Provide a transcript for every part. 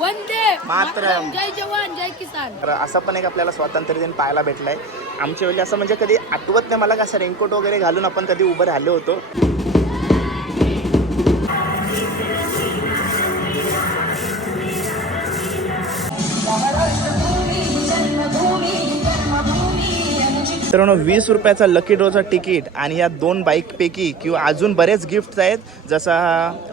वंदे मातरम. जय जवान जय किसान. तर असं पण एक आपल्याला स्वातंत्र्य दिन पाहायला भेटलाय. आमच्या वेळी असं म्हणजे कधी आठवत नाही मला का असं रेनकोट वगैरे घालून आपण कधी उभं राहिलो होतो. मित्रांनो 20 रुपयाचा लकी ड्रॉचा तिकीट आणि या 2 बाईकपैकी किंवा अजून बरेच गिफ्ट्स आहेत, जसा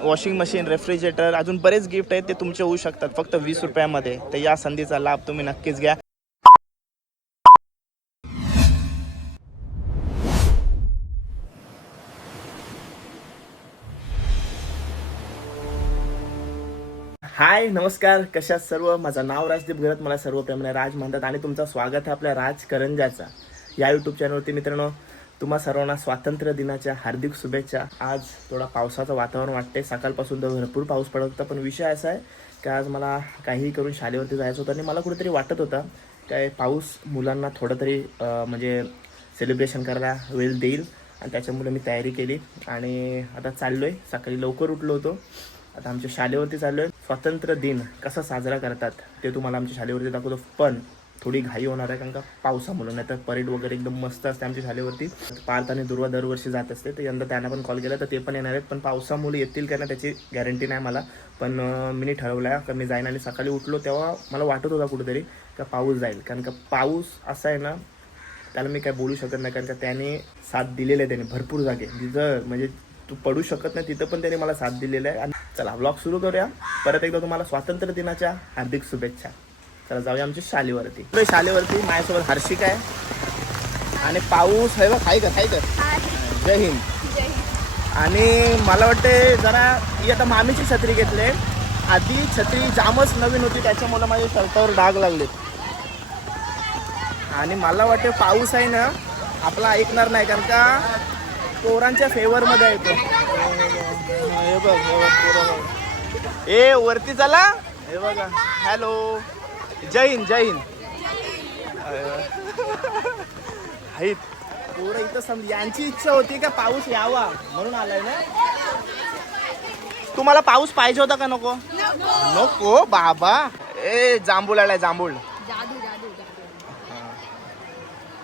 वॉशिंग मशीन, रेफ्रिजरेटर, अजून बरेच गिफ्ट आहेत ते तुमचे होऊ शकतात फक्त 20 रुपयामध्ये. तर या संधीचा लाभ तुम्ही नक्कीच घ्या. हाय नमस्कार, कशा सर्व. माझं नाव राजदीप घरत, मला सर्व प्रेमाने राज म्हणतात आणि तुमचं स्वागत आहे आपल्या राज करंजाचा या यूट्यूब चॅनलवरती. मित्रांनो तुम्हा सर्वांना स्वातंत्र्य दिनाच्या हार्दिक शुभेच्छा. आज थोडा पावसाचं वातावरण वाटते, सकाळपासून तर भरपूर पाऊस पडत होता, पण विषय असा आहे की आज मला काहीही करून शाळेवरती जायचं होतं आणि मला कुठेतरी वाटत होतं काय पाऊस मुलांना थोडं तरी म्हणजे सेलिब्रेशन करायला वेळ देईल आणि त्याच्यामुळे मी तयारी केली आणि आता चाललो आहे. सकाळी लवकर उठलो होतो, आता आमच्या शाळेवरती चाललो आहे. स्वातंत्र्य दिन कसा साजरा करतात ते तुम्हाला आमच्या शाळेवरती दाखवतो, पण थोडी घाई होणार आहे कारण का पावसामुळे. नाही तर परेड वगैरे एकदम मस्त असते आमच्या शाळेवरती. पार्थ आणि दुर्वा दरवर्षी जात असते, तर यंदा त्यांना पण कॉल केला तर ते पण येणार आहेत, पण पावसामुळे येतील का ना त्याची गॅरंटी नाही मला. पण मी ठरवलं आहे का मी जाईन. आणि सकाळी उठलो तेव्हा मला वाटत होता कुठेतरी का पाऊस जाईल, कारण का पाऊस असा आहे ना त्याला मी काय बोलू शकत नाही, कारण का त्याने साथ दिलेलं आहे त्याने भरपूर जागे, जिथं म्हणजे तू पडू शकत नाही तिथं पण त्याने मला साथ दिलेला आहे. आणि चला व्लॉग सुरू करूया. परत एकदा तुम्हाला स्वातंत्र्य दिनाच्या हार्दिक शुभेच्छा. चला जाऊया आमच्या शाळेवरती. शाळेवरती माझ्यासोबत हर्षिका आहे आणि पाऊस आहे बघ. हाय कर जय हिंद. आणि मला वाटते जरा ही आता मामीची छत्री घेतली. आधी छत्री जामच नवीन होती त्याच्यामुळे माझ्या शर्टावर डाग लागले आणि मला वाटते पाऊस आहे ना आपला ऐकणार नाही, कारण का पोरांच्या फेवरमध्ये येतो. हे बघ ए वरती चला. हे बघा हॅलो जय हिंद जय हिंद. हाईत पोरं इथं समज यांची इच्छा होती का पाऊस यावा म्हणून आलाय ना. तुम्हाला पाऊस पाहिजे होता का नको? नको बाबा. ए जांभूळ आलाय जांभूळ.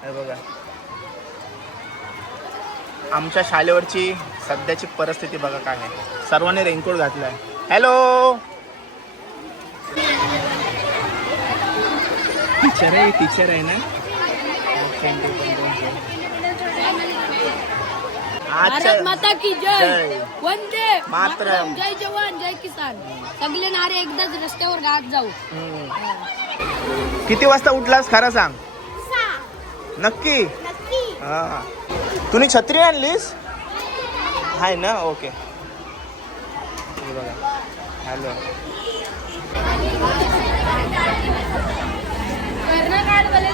हे बघा आमच्या शाळेवरची सध्याची परिस्थिती बघा काय आहे. सर्वांनी रेनकोट घातलाय. हॅलो टीचर आहे ना. भारत माता की जय. वंदे मातरम. जय जवान जय किसान. सगळे नारे एकदाच रस्त्यावर गात जाऊ. किती वाजता उठलास खरं सांग. नक्की हा. तुम्ही छत्री आणलीस हाय ना. ओके बघा हॅलो.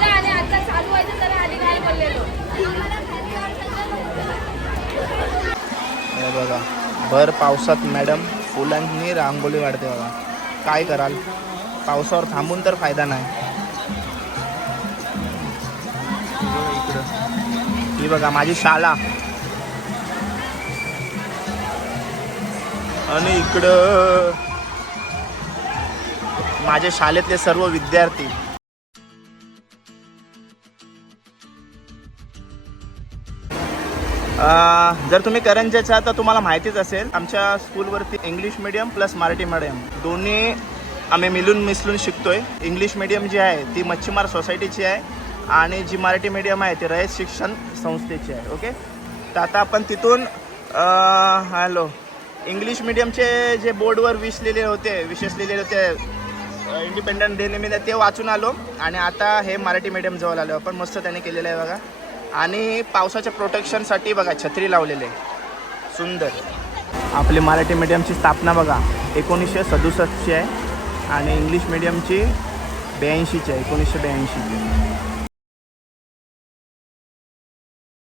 आणि आता चालू व्हायचं तर आधी काय बोललेलो. हे बघा भर पावसात मॅडम फुलांनी रांगोळी काढते बघा. काय कराल, पावसावर थांबून तर फायदा नाही. इकडं ही बघा माझी शाळा आणि इकडं माझ्या शाळेतले सर्व विद्यार्थी. जर तुम्ही करंजाचा आहात तर तुम्हाला माहितीच असेल आमच्या स्कूलवरती English medium plus Marathi medium दोन्ही आम्ही मिळून मिसळून शिकतोय. इंग्लिश मीडियम जी आहे ती मच्छीमार सोसायटीची आहे आणि जी मराठी मीडियम आहे ती रयत शिक्षण संस्थेची आहे. ओके, तर आता आपण तिथून हॅलो इंग्लिश मीडियमचे जे बोर्डवर विशेष लिहिलेले होते इंडिपेंडन्स डे निमित्त ते वाचून आलो आणि आता हे मराठी मीडियम जवळ आलो आपण. मस्त त्याने केलेलं आहे बघा. आणि पावसाच्या प्रोटेक्शनसाठी बघा छत्री लावलेले सुंदर. आपली मराठी मीडियमची स्थापना बघा 1967ची आहे आणि इंग्लिश मीडियमची 82ची आहे 1982ची.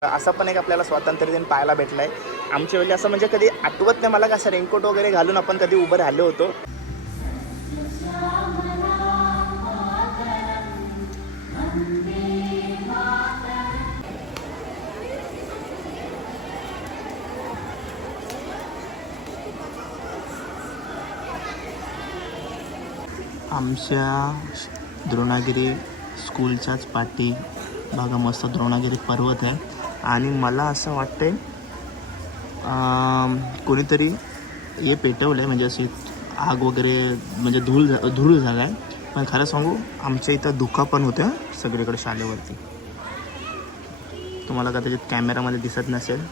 असं पण एक आपल्याला स्वातंत्र्य दिन पाहायला भेटलाय. आमच्या वेळी असं म्हणजे कधी आठवत नाही मला का असं रेनकोट वगैरे घालून आपण कधी उभं राहिलो होतो. आमच्या द्रोणागिरी स्कूलच्याच पाठी बघा मस्त द्रोणागिरी पर्वत आहे. आणि मला असं वाटतंय कोणीतरी हे पेटवलं आहे, म्हणजे अशी आग वगैरे, म्हणजे धूळ झाला आहे. पण खरं सांगू आमच्या इथं धुका पण होतं सगळीकडे शाळेवरती. तुम्हाला कदाचित कॅमेरामध्ये दिसत नसेल.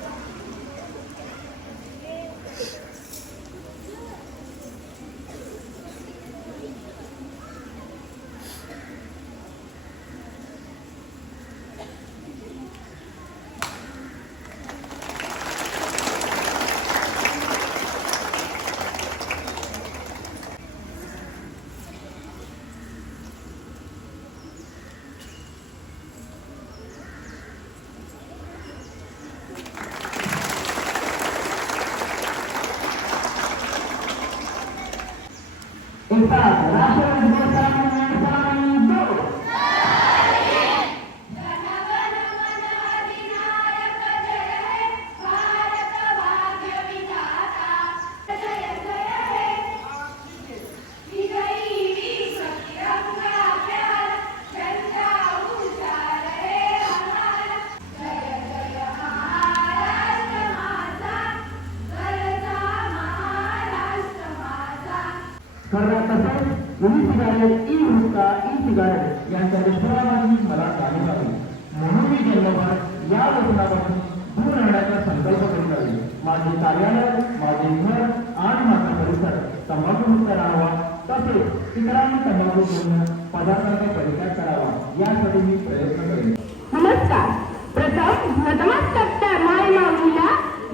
ई हुक्का ई सिगारेट यांच्या दुष्परिणामांची मला जाणीव झाली. म्हणून मी जन्मभर या व्यसनापासून दूर राहण्याचा संकल्प करीत आहे. माझे कार्यालय, माझे घर आणि माझा परिसर तंबाखूमुक्त राहावा, तसेच इतरांनी तंबाखू घेऊन पदार्थांचा परित्याग करावा यासाठी मी प्रयत्न करेन. नमस्कार. प्रथम नतमस्तक त्या माय माऊलीला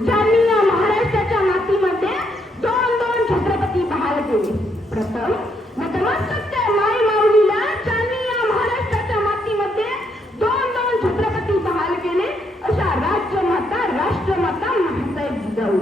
ज्यांनी या महाराष्ट्राच्या मातीमध्ये दोन छत्रपती बहाल केले. प्रथम नतमस्तक त्या माय माऊलीला ज्यांनी या महाराष्ट्राच्या मातीमध्ये दोन छत्रपती बहाल केले अशा राज्यमाता राष्ट्रमाता मातासाहेब जिजाऊ.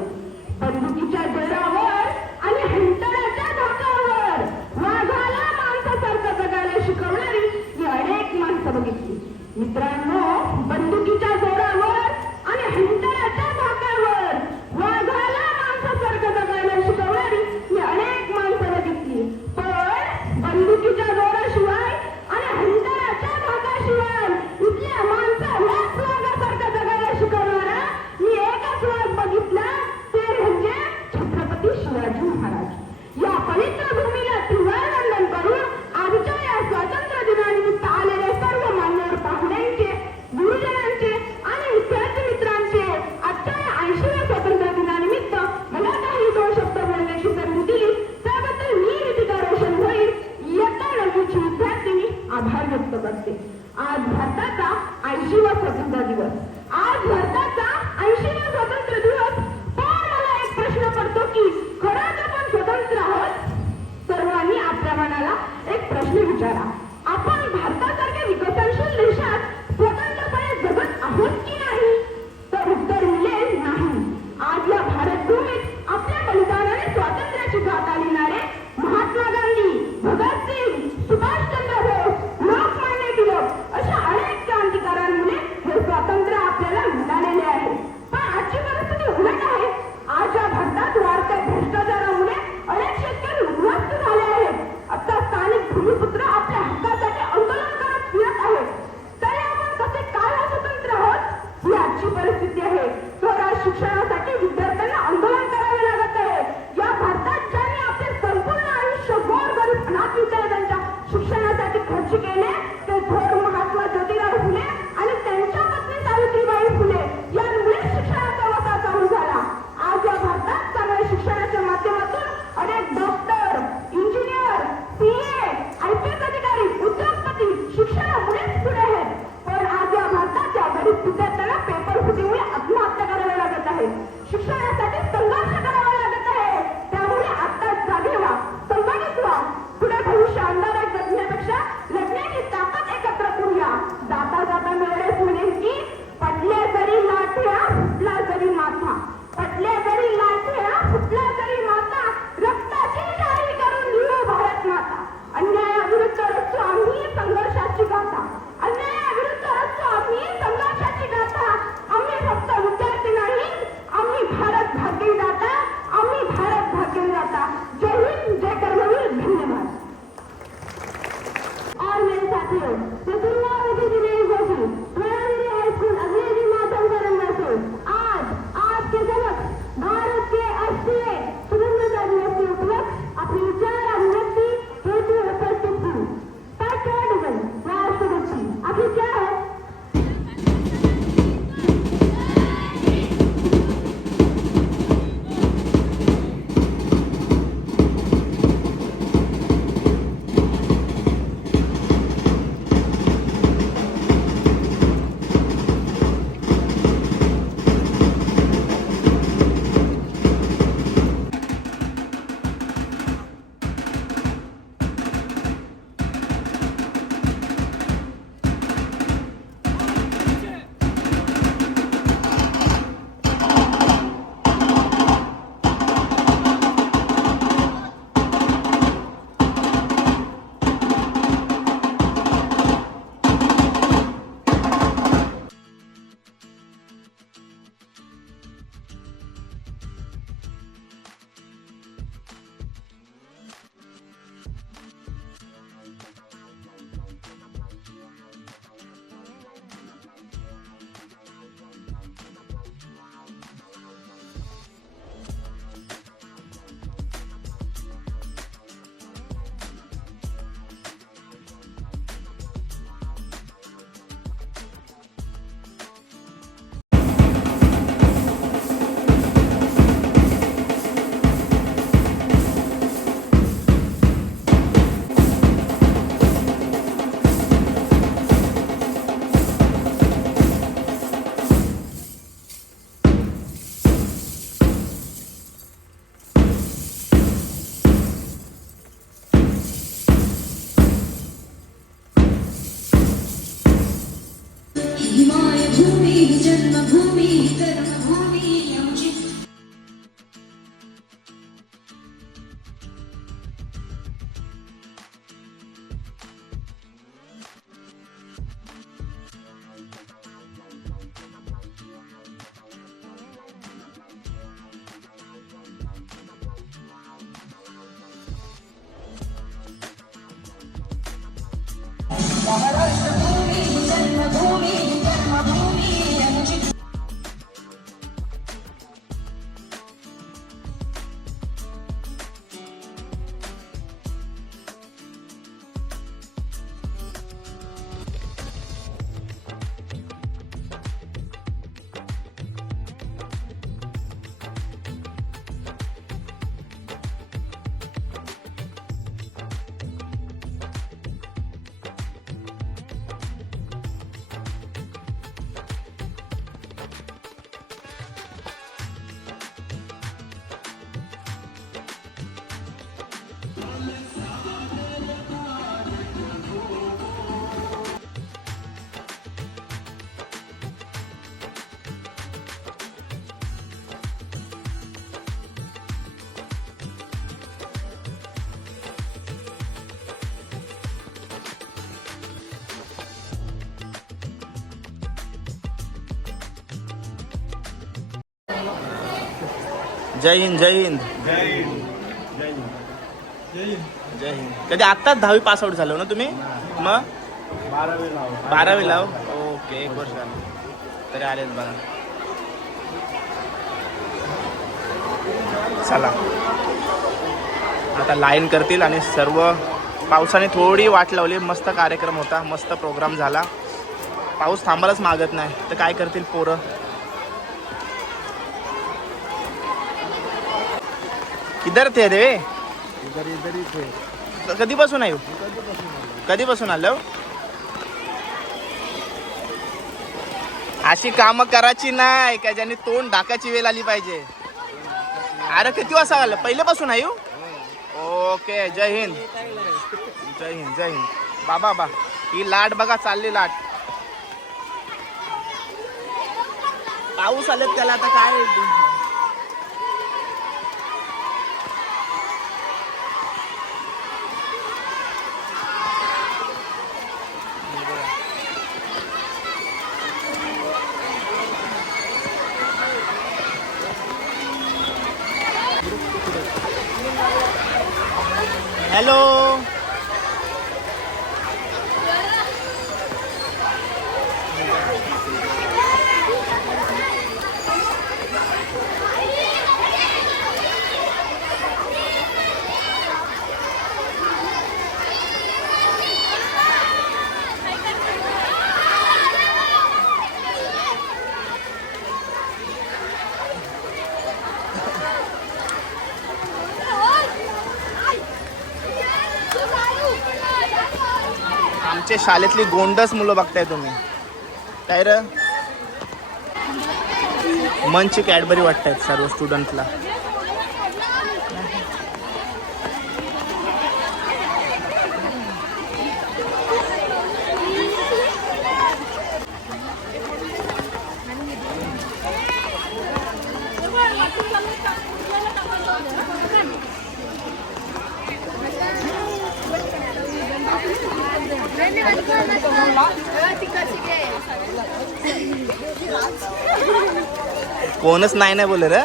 बंदुकीच्या जोरावर आणि हंटराच्या धाकावर वाघाला माणसासारखं जगायला शिकवणारी ही अनेक माणसं बघितली. मित्रांनो, बंदुकीच्या जोरावर आणि हंटराच्या धाकावर वाघाला माणसासारखं जगायला शिकवणारी ही अनेक माणसं बघितली. पण बंदुकीच्या जोराशिवाय आणि हंटराच्या धाकाशिवाय इथल्या माणसालाच वाघासारखं जगायला शिकवणारा मी एकच वाघ बघितला, ते म्हणजे छत्रपती शिवाजी महाराज. या पवित्र भूमीला त्रिवार वंदन करून आजच्या या स्वातंत्र्य दिनानिमित्त आलेले सर्व मान्यवर पाहुण्यांचे, गुरुजनांचे आणि विद्यार्थी मित्रांचे आजच्या या 80व्या स्वातंत्र्य दिनानिमित्त मला काही 2 शब्द बोलण्याची संधी दिली त्याबद्दल मी रितिका रोशन भोईर इयत्ता 9वीची विद्यार्थिनी आभार व्यक्त करते. आज भारताचा 80वा स्वातंत्र्य दिवस. आज भारताचा 80वा स्वातंत्र्य दिवस. पण मला एक प्रश्न पडतो की खरंच आपण स्वतंत्र आहोत? सर्वांनी आपल्या मनाला एक प्रश्न विचारा. आपण भारतासारख्या विकसनशील देशात स्वतंत्रपणे जगत आहोत की नाही? तर उत्तर मिळेल नाही. आज या भारत भूमीत आपल्या बलिदानाने स्वातंत्र्याची गाथा लिहिणारे महात्मा गांधी, भगतसिंग, सुभाषचंद्र बोस, लोकमान्य टिळक अशा अनेक क्रांतिकारकांमुळे हे स्वातंत्र्य आपल्याला मिळालेले आहे. पण आजची परिस्थिती उलट आहे. आज या भारतात वाढत्या भ्रष्टाचारामुळे अनेक शेतकरी उद्ध्वस्त झाले आहेत. आता स्थानिक भूमिपुत्र आपल्या हक्कासाठी आंदोलन करत फिरत आहेत. तरी आपण कसे काय स्वतंत्र आहोत? ही आजची परिस्थिती आहे. तर आज शिक्षणासाठी विद्यार्थ्यांना आंदोलन करावे लागत आहे. या भारतात ज्यांनी आपले संपूर्ण आयुष्य गोरगरीब अनाथ विद्यार्थ्यांच्या शिक्षणासाठी खर्च केले ते थोर महात्मा ज्योतिराव फुले आणि त्यांच्या पत्नी सावित्रीबाई फुले यांमुळे शिक्षणाचा वसा चालू झाला. आज या भारतात चांगल्या शिक्षणाच्या माध्यमातून अनेक डॉक्टर, इंजिनियर, सीए, IPS अधिकारी, उद्योगपती शिक्षणामुळेच पुढे आहेत. पण आज या भारताच्या गरीब विद्यार्थ्यांना पेपर फुटीमुळे आत्महत्या कराव्या लागत आहे. शिक्षणासाठी संघर्ष करावा लागत आहे. त्यामुळे आत्ताच जागे व्हा, संघटित व्हा. पुढे भविष्य अंधारात जगण्यापेक्षा लढण्याची ताकद एकत्र करूया. जाता जाता मिळेल म्हणेन की पडल्या जरी लाठ्या, फुटला जरी माथा. पडल्या जरी लाठ्या, फुटला जरी माथा. रक्ताची शाही करून लिहू भारत माता. अन्यायाविरुद्ध रचू आम्ही संघर्षाची गाथा. अन्यायाविरुद्ध रचू आम्ही संघर्षाची गाथा. आम्ही फक्त विद्यार्थी नाही, आम्ही भारत भाग्य दाता. आम्ही भारत भाग्य दाता. जय हिंद, जय कर्मवीर. धन्यवाद. प्रतिज्ञाविधी दिनेश जोशी, प्रणाली हाईस्कूल अग्निवीर मातम करंगासो, आज आपके समक्ष भारत के 80वें स्वतंत्रता दिवस के उपलक्ष्य अपने विचार अभिव्यक्ति हेतु उपस्थित हूँ। पैट्रियोटिज्म राष्ट्रभक्ति अभी क्या है? हिमायभूमी जन्मभूमी कर्मभूमी आमची महाराष्ट्रभूमी जन्मभूमी कर्मभूमी आमची जय हिंद जय हिंद जय हिंद. कधी आत्ताच 10वी पास आउट झालो ना तुम्ही? मग 12वी लाव. ओके, 1 वर्ष झालं तरी आलेच बघा. चला आता लाईन करतील आणि सर्व पावसाने थोडी वाट लावली. मस्त कार्यक्रम होता, मस्त प्रोग्राम झाला. पाऊस थांबायलाच मागत नाही तर काय करतील पोरं. इधर थे रे? इधर ही थे. कधीपासून आहे? कधीपासून आलो? अशी कामं करायची नाही का ज्याने तोंड ढाकायची वेळ आली पाहिजे. अरे किती वाजता आलं? पहिल्यापासून आहे. ओके, जय हिंद जय हिंद जय हिंद. बाबा बा ही लाट बघा चालली लाट. पाऊस आलेत त्याला आता काय. हॅलो आमचे शाळेतली गोंडस मुलं बघताय तुम्ही. काय र मंच कॅडबरी वाटतायत सर्व स्टुडंटला. कोणच नाही बोले रे.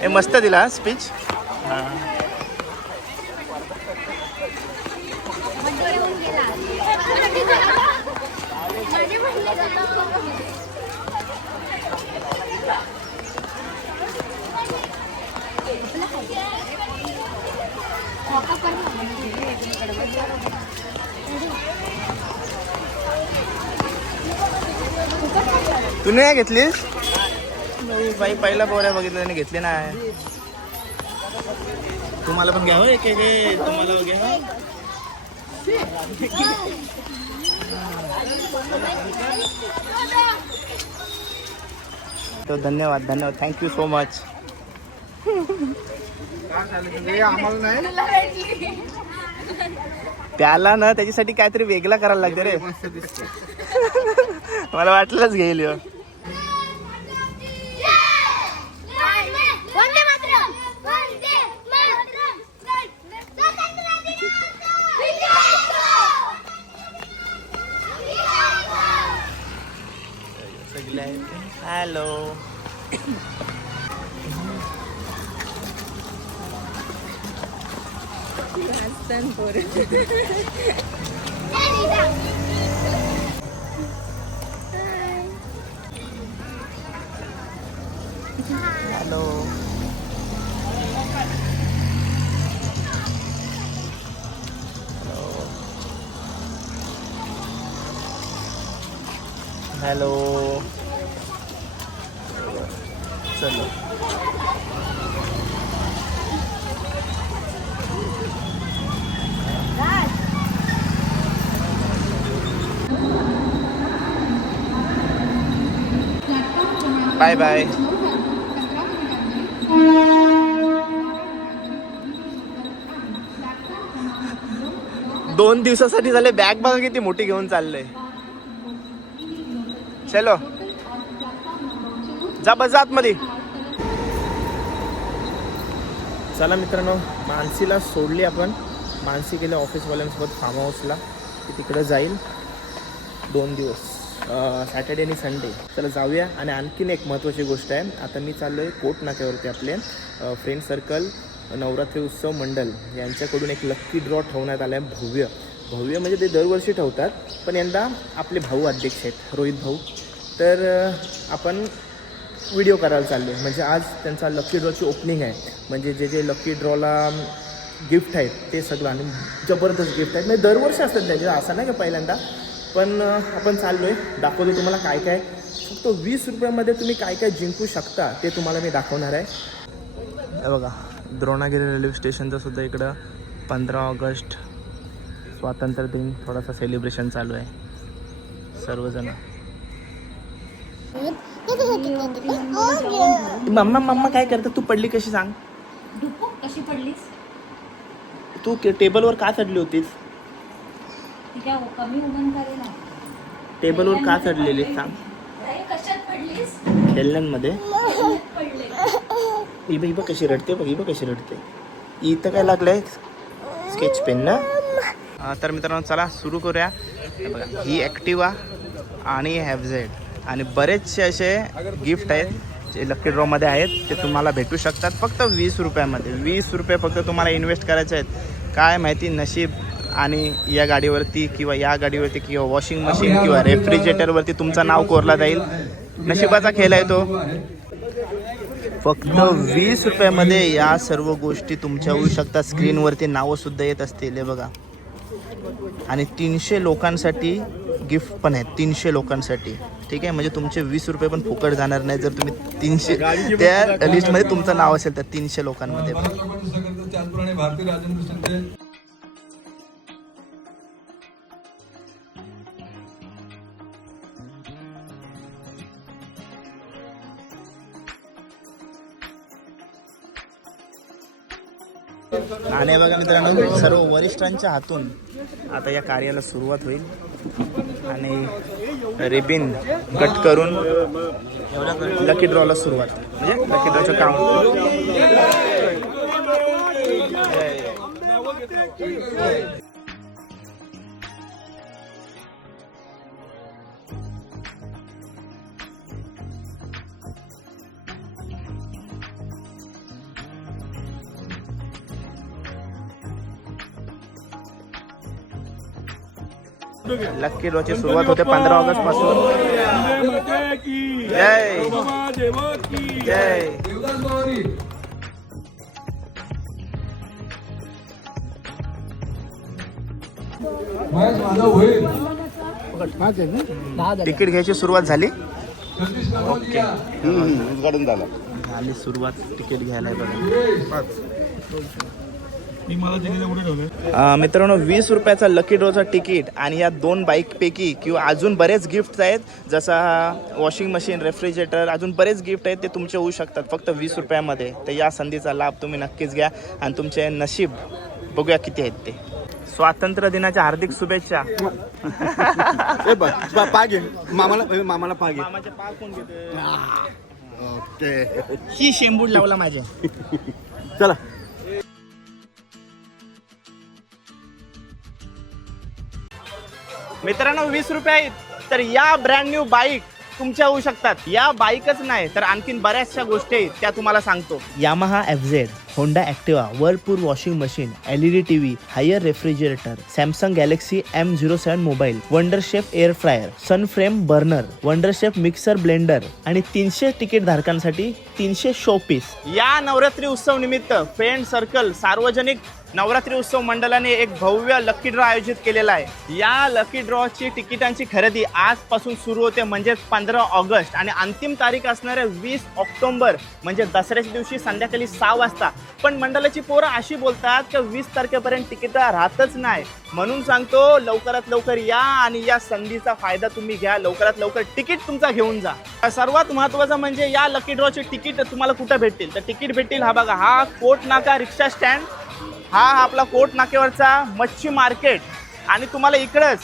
हे मस्त दिला स्पीच. तू नाही घेतलीस? बाई पहिला पोऱ्या बघितलं आणि घेतली नाही. तुम्हाला पण घ्यावं एक एक तुम्हाला घ्या. तो धन्यवाद धन्यवाद थँक्यू सो मच. आम्हाला नाही त्याला ना त्याच्यासाठी काहीतरी वेगळा करायला लागते रे. मला वाटलंच घेईल ह्यो. हॅलो हॅलो हॅलो चलो. Bye bye. दोन दिवसासाठी झाले. बॅग बघा किती मोठी घेऊन चाललंय. चलो जा बस आतमध्ये. चला मित्रांनो मानसीला सोडली आपण. मानसी गेले ऑफिसवाल्यांसोबत फार्म हाऊसला. ती तिकडे जाईल 2 दिवस सॅटर्डे आणि संडे. चला जाऊया. आणि आणखीन एक महत्त्वाची गोष्ट आहे. आता मी चाललो आहे कोट नाक्यावरती. आपले फ्रेंड सर्कल नवरात्री उत्सव मंडळ यांच्याकडून एक लक्की ड्रॉ ठेवण्यात आला आहे. भव्य म्हणजे ते दरवर्षी ठेवतात पण यंदा आपले भाऊ अध्यक्ष आहेत रोहित भाऊ. तर आपण व्हिडिओ करायला चाललो आहे. म्हणजे आज त्यांचा लक्की ड्रॉची ओपनिंग आहे. म्हणजे जे लक्की ड्रॉला गिफ्ट आहेत ते सगळं आणि जबरदस्त गिफ्ट आहेत. म्हणजे दरवर्षी असतात त्याचे असं नाही का पहिल्यांदा. पण आपण चाललो आहे. दाखवतो तुम्हाला काय काय. फक्त 20 रुपयामध्ये तुम्ही काय काय जिंकू शकता ते तुम्हाला मी दाखवणार आहे. हे बघा द्रोणागिरी रेल्वे स्टेशनचं सुद्धा इकडं 15 ऑगस्ट स्वातंत्र्य दिन थोडासा सेलिब्रेशन चालू आहे. सर्वजण मम्मा काय करतं. तू पडली कशी सांग. कशी पडलीस? तू टेबलवर का चढली होतीस. कमी उमन करेल. टेबलवर का चढलेली सांग. कशात पडलीस? खेळण्यांमध्ये. ही बघ कशी रडते. बघ ही बघ कशी रडते. इथं काय लागलंय स्केच पेन ना. तर मित्रांनो चला सुरू करूया. बघा ही ॲक्टिवा आणि हॅवझेड आणि बरेचसे असे गिफ्ट आहेत जे लकी ड्रॉमध्ये आहेत. ते तुम्हाला भेटू शकतात फक्त 20 रुपयामध्ये. 20 रुपये फक्त तुम्हाला इन्व्हेस्ट करायचे आहेत. काय माहिती नशीब आणि या गाडीवरती किंवा या गाडीवरती किंवा वॉशिंग मशीन किंवा रेफ्रिजरेटरवरती तुमचं नाव कोरला जाईल. नशिबाचा खेळ आहे तो. फक्त 20 रुपयामध्ये या सर्व गोष्टी तुमच्या होऊ शकतात. स्क्रीनवरती नावंसुद्धा येत असतील हे बघा. आणि 300 लोकांसाठी गिफ्ट पण आहेत. 300 लोकांसाठी. ठीक आहे. म्हणजे तुमचे 20 रुपये पण फुकट जाणार नाही जर तुम्ही 300 त्या लिस्टमध्ये तुमचं नाव असेल तर 300 लोकांमध्ये. त्याचप्रमाणे भारतीय राजेंद्र शिंदे आणि बघा मित्रांनो, सर्व वरिष्ठांच्या हातून आता या कार्याला सुरुवात होईल आणि रिबिन कट करून लकी ड्रॉला सुरुवात, म्हणजे लकी ड्रॉचं काउंट. लकी ड्रॉची सुरुवात होते 15 ऑगस्ट पासून. जय जय. देवदास बावरी महेश माधव होईल तिकीट घ्यायची सुरुवात झाली. जगदीश नागोलिया उद्घाटन झालं. झाली सुरुवात तिकीट घ्यायला. बघा मित्रांनो, 20 रुपयाचा लकी ड्रॉचा तिकीट आणि या 2 बाईकपैकी किंवा अजून बरेच गिफ्ट आहेत, जसा वॉशिंग मशीन, रेफ्रिजरेटर, अजून बरेच गिफ्ट आहेत ते तुमचे होऊ शकतात फक्त 20 रुपयामध्ये. तर या संधीचा लाभ तुम्ही नक्कीच घ्या आणि तुमचे नशीब बघूया किती आहेत ते. स्वातंत्र्य दिनाच्या हार्दिक शुभेच्छा. पाग घे मामाला पाग घे. मामाचे पाय कोण घेते? ओके ही शेंबूड लावला माझे. चला. मित्रांनो, 20 रुपये आहेत तर या ब्रँड न्यू बाईक तुमच्या होऊ शकतात. या बाईकच नाही तर आणखीन बऱ्याचशा गोष्टी आहेत त्या तुम्हाला सांगतो. Yamaha FZ, Honda Activa, Whirlpool washing machine, LED TV, Haier refrigerator, Samsung Galaxy M07 mobile, Wonderchef air fryer, Sunflame burner, Wonderchef mixer blender आणि 300 तिकीट धारकांसाठी 300 शोपीस. या नवरात्री उत्सव निमित्त फ्रेंड सर्कल सार्वजनिक नवरात्री उत्सव मंडळाने एक भव्य लकी ड्रॉ आयोजित केलेला आहे. या लकी ड्रॉची तिकिटांची खरेदी आजपासून सुरू होते, म्हणजेच 15 ऑगस्ट, आणि अंतिम तारीख असणाऱ्या 20 ऑक्टोबर म्हणजे दसऱ्याच्या दिवशी संध्याकाळी 6 वाजता. पण मंडळाची पोरं अशी बोलतात की 20 तारखेपर्यंत तिकीट राहतच नाही. म्हणून सांगतो, लवकरात लवकर या आणि या संधीचा फायदा तुम्ही घ्या. लवकरात लवकर तिकीट तुमचा घेऊन जा. सर्वात महत्त्वाचं म्हणजे या लकी ड्रॉचे तिकीट तुम्हाला कुठं भेटतील तर तिकीट भेटतील, हा बघा, हा कोट नाका रिक्षा स्टँड, हा आपला कोट नाक्यावरचा मच्छी मार्केट, आणि तुम्हाला इकडंच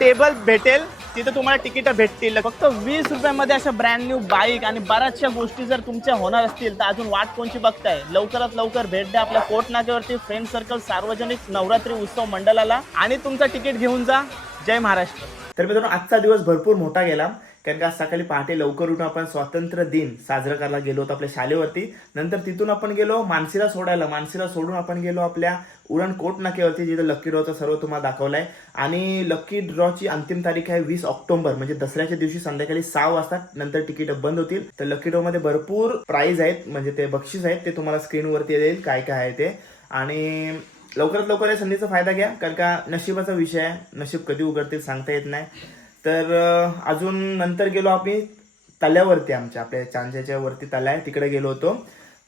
टेबल भेटेल, तिथे तुम्हाला तिकीट भेटतील. फक्त 20 रुपयामध्ये अशा ब्रँड न्यू बाईक आणि बऱ्याचशा गोष्टी जर तुमच्या होणार असतील तर अजून वाट कोणची बघताय? लवकरात लवकर भेट द्या आपल्या कोट नाक्यावरती फ्रेंड सर्कल सार्वजनिक नवरात्री उत्सव मंडळाला आणि तुमचं तिकीट घेऊन जा. जय महाराष्ट्र. तर मित्रांनो, आजचा दिवस भरपूर मोठा गेला, कारण का आज सकाळी पहाटे लवकर उठून आपण स्वातंत्र्य दिन साजरा करायला गेलो होतो आपल्या शाळेवरती. नंतर तिथून आपण गेलो मानसीला सोडायला. मानसीला सोडून आपण गेलो आपल्या उरण कोट नाक्यावरती, जिथं लकी ड्रॉचा सर्व तुम्हाला दाखवलाय. आणि लकी ड्रॉची अंतिम तारीख आहे 20 ऑक्टोबर म्हणजे दसऱ्याच्या दिवशी संध्याकाळी 6 वाजता. नंतर तिकीट बंद होतील. तर लकी ड्रॉ मध्ये भरपूर प्राइज आहेत, म्हणजे ते बक्षीस आहेत, ते तुम्हाला स्क्रीनवरती येईल काय काय आहे ते. आणि लवकरात लवकर या संधीचा फायदा घ्या, कारण का नशिबाचा विषय आहे, नशीब कधी उघडतील सांगता येत नाही. तर अजून नंतर गेलो आम्ही तल्यावरती, आमच्या आपल्या चांच्याच्या वरती तला आहे, तिकडे गेलो होतो.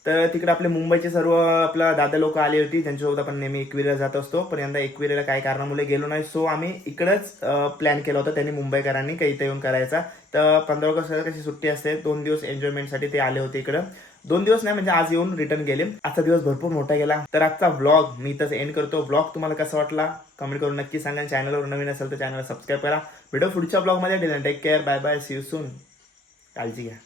तर तिकडे आपले मुंबईचे सर्व आपला दादा लोक आली होती, त्यांच्यासोबत आपण नेहमी एकविरेला जात असतो, पण यंदा एकविरेला काही कारणामुळे गेलो नाही. सो आम्ही इकडंच प्लॅन केला होता त्यांनी मुंबईकरांनी काही इथं येऊन करायचा. तर 15 ऑगस्ट कशी सुट्टी असते, 2 दिवस एन्जॉयमेंटसाठी ते आले होते इकडं. 2 दिवस नाही म्हणजे आज येऊन रिटर्न गेले. आजचा दिवस भरपूर मोठा गेला. तर आजचा व्लॉग मी इथंच एंड करतो. व्लॉग तुम्हाला कसा वाटला कमेंट करून नक्की सांगा. चॅनलवर नवीन असेल तर चॅनल सबस्क्राईब करा. व्हिडिओ पुढच्या ब्लॉगमध्ये. Take care, bye bye, see you soon. काळजी घ्या.